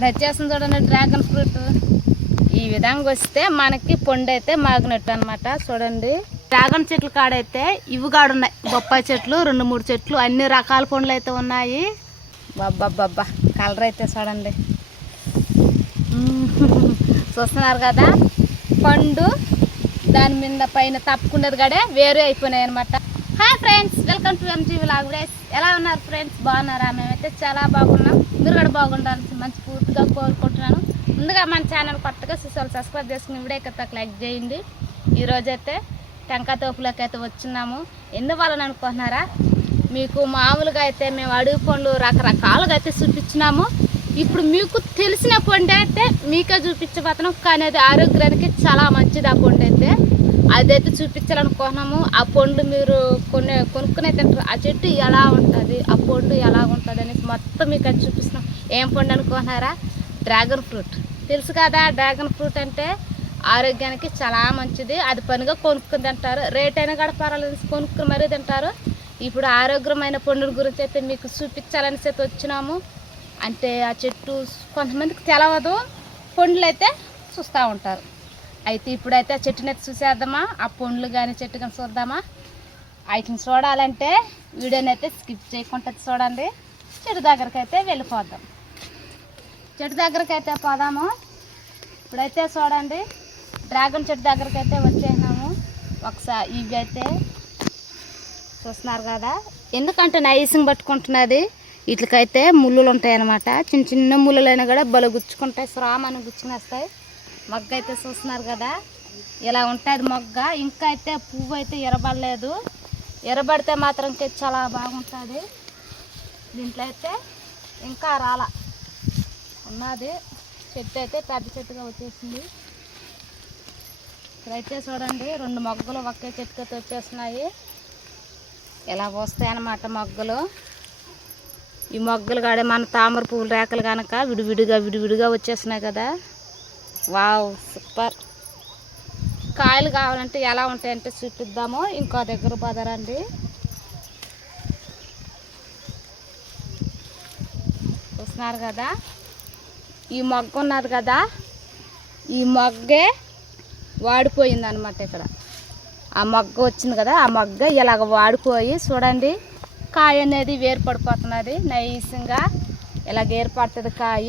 ఇక్కడ వచ్చేస్తుంది చూడండి డ్రాగన్ ఫ్రూట్ ఈ విధంగా వస్తే మనకి పండు అయితే మాగినట్టు అనమాట చూడండి. డ్రాగన్ చెట్లు కాడైతే ఇవి కాడున్నాయి బొప్పాయి చెట్లు రెండు మూడు చెట్లు అన్ని రకాల పండ్లు అయితే ఉన్నాయి. బాబ్బా కలర్ అయితే చూడండి. చూస్తున్నారు కదా? పండు దాని మీద పైన తప్పుకున్నది కాడే వేరే అయిపోయినాయి అనమాట హాయ్ ఫ్రెండ్స్ వెల్కమ్ టు ఎంజీవి లాగ్డేస్ ఎలా ఉన్నారు ఫ్రెండ్స్ బాగున్నారా? మేమైతే చాలా బాగున్నాం. మీరు కూడా బాగుండాలి మంచి మనస్ఫూర్తిగా కోరుకుంటున్నాను. ముందుగా మన ఛానల్ కొత్తగా చూసాలు సబ్స్క్రైబ్ చేసుకుని వీడియో ఒక లైక్ చేయండి. ఈరోజైతే టెంకాయ తోపులోకి అయితే వచ్చినాము. ఎందువలన అనుకుంటున్నారా? మీకు మామూలుగా అయితే మేము అడుగు పండ్లు రకరకాలుగా అయితే చూపించినాము. ఇప్పుడు మీకు తెలిసిన పండు అయితే మీకే చూపించబోతున్నాం కానీ అది ఆరోగ్యానికి చాలా మంచిది ఆ పండు అయితే. అదైతే చూపించాలనుకుంటున్నాము. ఆ పండు మీరు కొనే కొనుక్కునే తింటారు ఆ చెట్టు ఎలా ఉంటుంది ఆ పండు ఎలా ఉంటుంది అనేది మొత్తం మీకు అది చూపిస్తున్నాం. ఏం పండు అనుకుంటున్నారా? Dragon fruit. తెలుసు కదా డ్రాగన్ ఫ్రూట్ అంటే ఆరోగ్యానికి చాలా మంచిది. అది పనిగా కొనుక్కుని తింటారు. రేట్ అయినా కూడా పర్వాలేదు. కొనుక్కుని మరీ తింటారు. ఇప్పుడు ఆరోగ్యమైన పండుగ గురించి అయితే మీకు చూపించాలని అయితే వచ్చినాము. అంటే ఆ చెట్టు కొంతమందికి తెలవదు. పండ్లు అయితే చూస్తూ ఉంటారు. అయితే ఇప్పుడైతే ఆ చెట్టుని అయితే చూసేద్దామా? ఆ పండ్లు కానీ చెట్టు కానీ చూద్దామా? వాటిని చూడాలంటే వీడియోని అయితే స్కిప్ చేయకుండా చూడండి. చెట్టు దగ్గరకైతే వెళ్ళిపోద్దాం చెట్టు దగ్గరికి అయితే పోదాము. ఇప్పుడైతే చూడండి డ్రాగన్ చెట్టు దగ్గరికి అయితే వచ్చేసినాము. ఒకసారి ఇవి అయితే చూస్తున్నారు కదా. ఎందుకంటే నైసింగ్ పట్టుకుంటున్నది వీటికైతే ముళ్ళులు ఉంటాయి అన్నమాట చిన్న చిన్న ముళ్ళులైనా కూడా బల గుచ్చుకుంటాయి శ్రామని గుచ్చుకునేస్తాయి మొగ్గ అయితే చూస్తున్నారు కదా. ఇలా ఉంటుంది మొగ్గ. ఇంకా అయితే పువ్వు అయితే ఎరబడలేదు. ఎరబడితే మాత్రం ఇంకా చాలా బాగుంటుంది. దీంట్లో అయితే ఇంకా రాల. ఉన్నది చెట్టు అయితే పెద్ద చెట్టుగా వచ్చేసింది. ఇక్కడైతే చూడండి రెండు మొగ్గలు ఒకే చెట్టుకైతే వచ్చేస్తున్నాయి. ఇలా వస్తాయన్నమాట మొగ్గలు. ఈ మొగ్గలు కాడే మన తామర పువ్వుల రేకలు కనుక విడివిడిగా విడివిడిగా వచ్చేస్తున్నాయి కదా. వావ్ సూపర్ కాయలు కావాలంటే ఎలా ఉంటాయంటే చూపిద్దాము. ఇంకో దగ్గర పదరండి. చూస్తున్నారు కదా? ఈ మొగ్గ ఉన్నది కదా ఈ మొగ్గే వాడిపోయింది అనమాట ఇక్కడ. ఆ మొగ్గ వచ్చింది కదా ఆ మొగ్గ ఇలాగ వాడిపోయి చూడండి కాయ అనేది వేరుపడిపోతున్నది. నైస్గా ఇలాగ ఏర్పడుతుంది కాయ.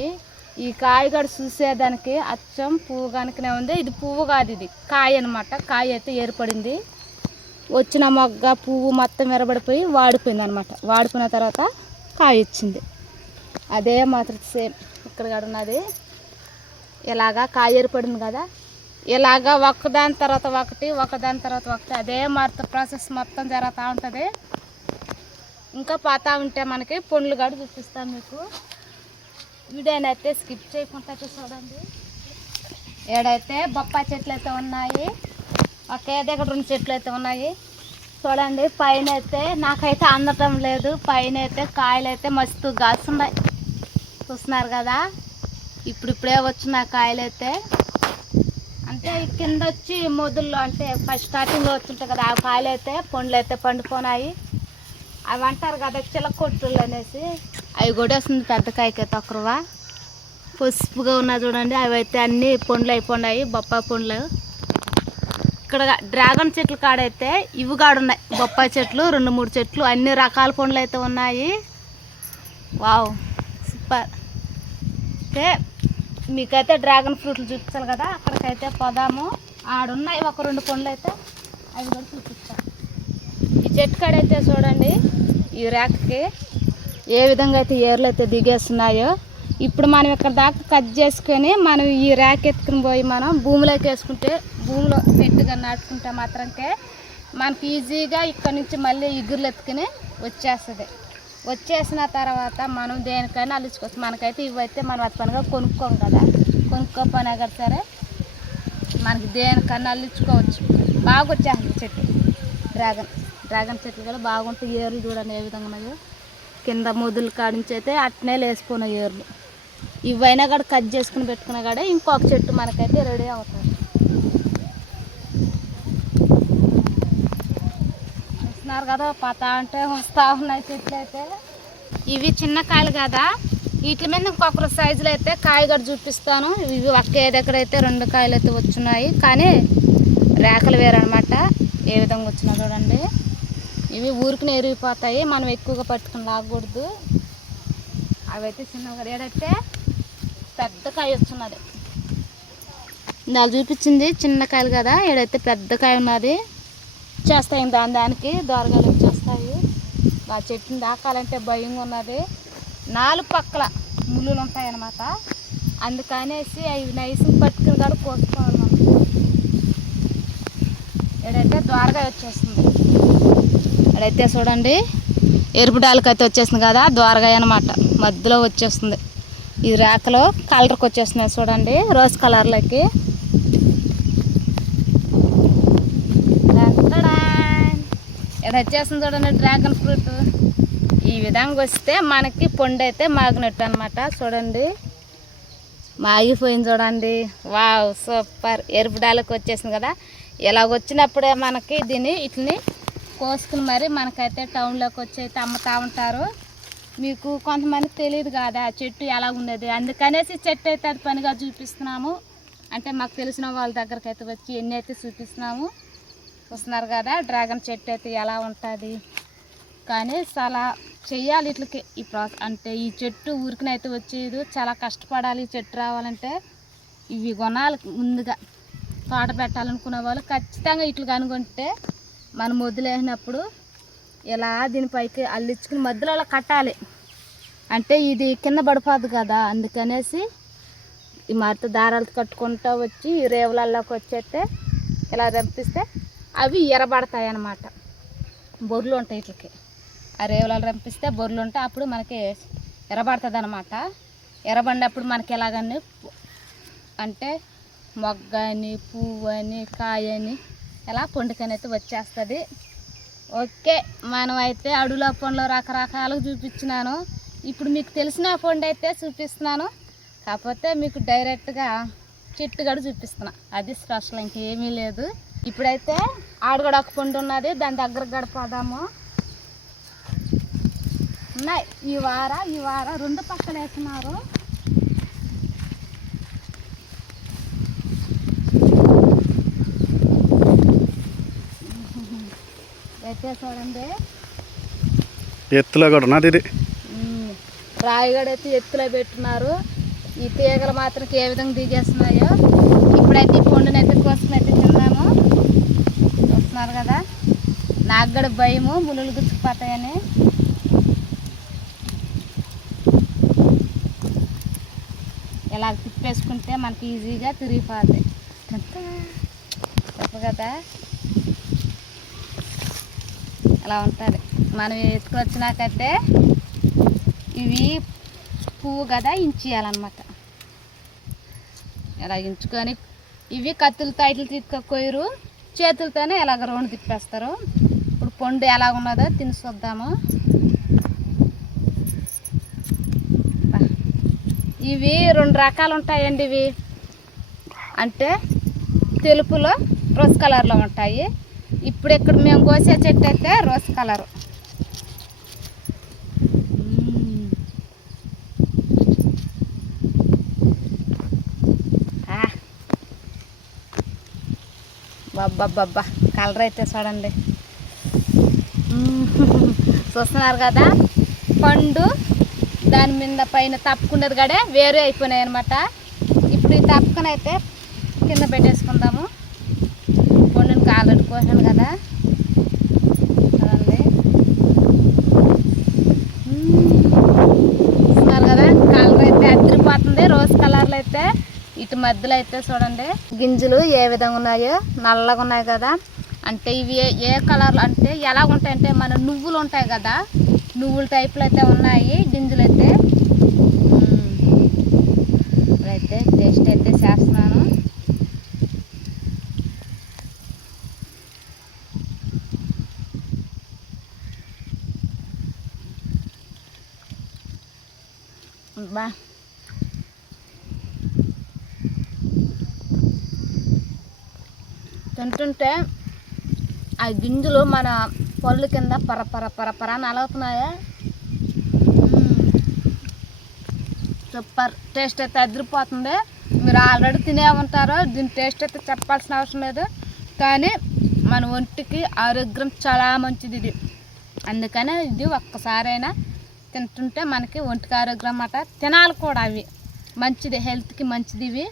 ఈ కాయ కూడా చూసేదానికి అచ్చం పువ్వు కనుకనే ఉంది. ఇది పువ్వు కాదు ఇది కాయ అనమాట కాయ అయితే ఏర్పడింది. వచ్చిన మొగ్గ పువ్వు మొత్తం ఎరబడిపోయి వాడిపోయింది అనమాట వాడిపోయిన తర్వాత కాయ వచ్చింది అదే మాత్రం సేమ్. ఇక్కడ కూడా ఉన్నది. ఇలాగా కాయ ఏర్పడింది కదా. ఇలాగా ఒకదాని తర్వాత ఒకటి ఒకదాని తర్వాత ఒకటి అదే మరత ప్రాసెస్ మొత్తం జరుగుతూ ఉంటుంది. ఇంకా పోతూ ఉంటే మనకి పండ్లు కూడా చూపిస్తాను మీకు. వీడియోనైతే స్కిప్ చేయకుండా అయితే చూడండి. ఏడైతే బొప్పాయి చెట్లు అయితే ఉన్నాయి. ఒకే దగ్గర రెండు చెట్లు అయితే ఉన్నాయి. చూడండి పైన అయితే నాకైతే అందటం లేదు. పైన అయితే కాయలు అయితే మస్తు గాసున్నాయి. చూస్తున్నారు కదా? ఇప్పుడిప్పుడే వచ్చిన కాయలు అయితే అంటే కింద వచ్చి మొదల్లో అంటే ఫస్ట్ స్టార్టింగ్లో వచ్చింటాయి కదా ఆ కాయలు అయితే పండ్లు అయితే పండుకున్నాయి. అవి అంటారు కదా చిలకొట్టులు అనేసి. అవి కూడా వస్తుంది పెద్ద కాయకి తక్కువ పసుపుగా ఉన్నా చూడండి అవి అయితే అన్ని పండ్లు అయిపోయినాయి బొప్పాయి పండ్లు. ఇక్కడ డ్రాగన్ చెట్లు కాడైతే ఇవి కాడున్నాయి బొప్పాయి చెట్లు రెండు మూడు చెట్లు అన్ని రకాల పండ్లు అయితే ఉన్నాయి. Wow super. అయితే మీకైతే డ్రాగన్ ఫ్రూట్లు చూపించాలి కదా అక్కడికైతే పోదాము ఆడున్నాయి. ఒక రెండు పండ్లు అయితే అవి కూడా చూపిస్తాను ఈ చెట్టు కాడైతే చూడండి ఈ ర్యాక్కి ఏ విధంగా అయితే ఏర్లు అయితే దిగేస్తున్నాయో. ఇప్పుడు మనం ఇక్కడ దాకా కట్ చేసుకొని మనం ఈ ర్యాక్ ఎత్తుకుని పోయి మనం భూమిలోకి వేసుకుంటే భూమిలో పెట్టుగా నాటుకుంటే మాత్రంకే మనకి ఈజీగా ఇక్కడ నుంచి మళ్ళీ ఇగుర్లు ఎత్తుకుని వచ్చేస్తుంది. వచ్చేసిన తర్వాత మనం దేనికైనా అలుచుకోవచ్చు. మనకైతే ఇవైతే మనం అది పనిగా కొనుక్కోం కదా. కొనుక్కోపోయినా కదా సరే. మనకి దేనికన్నా అల్లించుకోవచ్చు బాగా వచ్చేస్తుంది చెట్టు. డ్రాగన్. డ్రాగన్ చెట్లు కూడా బాగుంటాయి. ఏర్లు చూడండి ఏ విధంగా ఉన్నాయో. కింద మొదలు కాడించి అయితే అట్నే లేసిపోయినాయి ఏర్లు. ఇవైనా కూడా కట్ చేసుకుని పెట్టుకున్నా కూడా ఇంకొక చెట్టు మనకైతే రెడీ అవుతుంది. చూస్తున్నారు కదా పతా అంటే వస్తూ ఉన్నాయి చెట్లు అయితే ఇవి చిన్న కాయలు కదా? వీటి మీద ఇంకొకరు సైజులు అయితే కాయగడ చూపిస్తాను. ఇవి ఒకే దగ్గర అయితే రెండు కాయలు అయితే వచ్చున్నాయి. కానీ రేకలు వేరనమాట ఏ విధంగా వచ్చినా చూడండి. ఇవి ఊరికి ఎరిగిపోతాయి. మనం ఎక్కువగా పట్టుకుని లాగకూడదు. అవి అయితే చిన్నగా ఏడైతే పెద్ద కాయ వస్తున్నది. నాకు చూపించింది చిన్న కాయలు కదా. ఏడైతే పెద్ద కాయ ఉన్నది. వచ్చేస్తాయి దాని దానికి దోరగాలు వచ్చేస్తాయి ఆ చెట్టుని దాకాలంటే భయంగా ఉన్నది. నాలుగు పక్కల ముళ్ళులు ఉంటాయన్నమాట. అందుకనేసి అవి నైస్ పట్టుకుని కూడా కోసుకోవాలి మనం. ఏడైతే ద్వారగా వచ్చేస్తుంది. ఎడైతే చూడండి ఎరుపు డాలకైతే వచ్చేస్తుంది కదా ద్వారగా అనమాట మధ్యలో వచ్చేస్తుంది. ఇది రాకలో కలర్కి వచ్చేస్తున్నాయి చూడండి రోజ్ కలర్లోకి. ఇక్కడ వచ్చేస్తుంది చూడండి డ్రాగన్ ఫ్రూట్ ఈ విధంగా వస్తే మనకి పండు అయితే మాగినట్టు అనమాట చూడండి. మాగిపోయింది చూడండి. వావ్ సూపర్ ఎరుపు డాలకు వచ్చేసింది కదా. ఇలా వచ్చినప్పుడే మనకి దీన్ని ఇట్లని కోసుకుని మరి మనకైతే టౌన్లోకి వచ్చి అయితే అమ్ముతా ఉంటారు. మీకు కొంతమందికి తెలియదు కదా ఆ చెట్టు ఎలా ఉండేది అందుకనేసి చెట్టు అయితే అది పనిగా చూపిస్తున్నాము. అంటే మాకు తెలిసిన వాళ్ళ దగ్గరకైతే అయితే వచ్చి ఎన్ని అయితే చూపిస్తున్నాము. చూస్తున్నారు కదా డ్రాగన్ చెట్టు అయితే ఎలా ఉంటుంది? కానీ చాలా చెయ్యాలి ఇట్లకి. ఈ ప్రాసెస్ అంటే ఈ చెట్టు ఊరికినైతే వచ్చేది. చాలా కష్టపడాలి ఈ చెట్టు రావాలంటే. ఇవి కొనాలి ముందుగా. తోట పెట్టాలనుకునే వాళ్ళు ఖచ్చితంగా ఇట్లు కనుగొంటే మనం వదిలేసినప్పుడు ఇలా దీనిపైకి అల్లించుకుని మధ్యలో అలా కట్టాలి. అంటే ఇది కింద పడిపోదు కదా అందుకనేసి ఈ మరత దారాలు కట్టుకుంటూ వచ్చి రేవులల్లోకి రేవులలోకి వచ్చేస్తే ఇలా రంపిస్తే అవి ఎరబడతాయి అన్నమాట బొర్రెలు ఉంటాయి వీటికి. ఆ రేవులలో రంపిస్తే బొర్లు ఉంటే అప్పుడు మనకి ఎరబడుతుంది అనమాట ఎరబడినప్పుడు మనకి ఎలాగని అంటే మొగ్గ అని పువ్వు అని కాయ అని ఇలా పండుకని అయితే వచ్చేస్తుంది. ఓకే మనం అయితే అడుగుల పండ్లు రకరకాలుగా చూపించినాను. ఇప్పుడు మీకు తెలిసిన పండు అయితే చూపిస్తున్నాను. కాకపోతే మీకు డైరెక్ట్గా చెట్టు కూడా చూపిస్తున్నా. అది స్పెషల్ ఇంకేమీ లేదు. ఇప్పుడైతే ఆడగడ ఒక పండు ఉన్నది దాని దగ్గర గడపదాము. ఉన్నాయి. ఈ వార ఈ వార రెండు పక్కన వేస్తున్నారు. అయితే చూడండి. ఎత్తులో కూడా ఉన్నది ఇది. ఉమ్, రాయిగడైతే ఎత్తులో పెట్టున్నారు. ఈ తీగలు మాత్రం ఏ విధంగా దిగేస్తున్నాయో. ఇప్పుడైతే ఈ పండునైతే కోసం అయితే తిన్నాము చూస్తున్నారు కదా అక్కడ భయము ములులు గుచ్చుకుపోతాయని ఇలా తిప్పేసుకుంటే మనకి ఈజీగా తిరిగిపోతాయి చెప్పు కదా. అలా ఉంటుంది. మనం ఎత్తుకుని ఇవి పువ్వు కదా ఇంచేయాలన్నమాట. ఇలా ఇంచుకొని ఇవి కత్తులతో ఇట్లా తీసుకొయ్యరు చేతులతోనే ఇలాగ రౌండ్ తిప్పేస్తారు. పండు ఎలా ఉన్నదో తిని చూద్దాము. ఇవి రెండు రకాలు ఉంటాయండి ఇవి. అంటే తెలుపులో రోజ్ కలర్లో ఉంటాయి. ఇప్పుడు ఇక్కడ మేము కోసే చెట్టు అయితే రోజ్ కలరు. బాబ్బా ఆ. బాబ్బా కలర్ అయితే చూడండి. చూస్తున్నారు కదా? పండు దాని మీద పైన తప్పుకున్నది కూడా వేరే అయిపోయినాయి అనమాట ఇప్పుడు ఈ తప్పుకునైతే అయితే కింద పెట్టేసుకుందాము. పండుని కాలెట్టు కోసాను కదా చూడండి చూస్తున్నారు కదా? కలర్ అయితే అద్దరిపోతుంది రోజ్ కలర్లు అయితే. ఇటు మధ్యలో అయితే చూడండి. గింజలు ఏ విధంగా ఉన్నాయో నల్లగా ఉన్నాయి కదా. అంటే ఇవి ఏ- కలర్లు అంటే ఎలా ఉంటాయంటే మన నువ్వులు ఉంటాయి కదా నువ్వుల టైపులు అయితే ఉన్నాయి గింజలు అయితే. ఇప్పుడైతే టేస్ట్ అయితే చేస్తున్నాను. బా. తింటుంటే ఆ గింజలు మన పళ్ళు కింద పర పర పర పర నలుగుతున్నాయా? సూపర్. టేస్ట్ అయితే అదిరిపోతుంది. మీరు ఆల్రెడీ తినే ఉంటారు. దీని టేస్ట్ అయితే చెప్పాల్సిన అవసరం లేదు. కానీ మన ఒంటికి ఆరోగ్యం చాలా మంచిది ఇది. అందుకనే ఇది ఒక్కసారైనా తింటుంటే మనకి ఒంటికి ఆరోగ్యం అన్నమాట తినాలి కూడా అవి. మంచిది హెల్త్కి మంచిది ఇవి.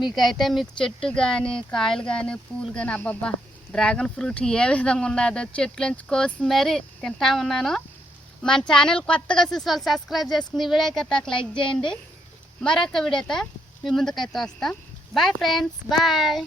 మీకైతే మీకు చెట్టు కానీ కాయలు కానీ పూలు కానీ అబ్బబ్బా డ్రాగన్ ఫ్రూట్ ఏ విధంగా ఉన్నదో చెట్లోంచి కోసి మరీ. తింటా ఉన్నాను. మన ఛానల్ కొత్తగా చూసి వాళ్ళు సబ్స్క్రైబ్ చేసుకుని వీడియోకైతే అయితే ఒక లైక్ చేయండి. మరొక వీడియోతో మీ ముందుకైతే వస్తాం. Bye friends bye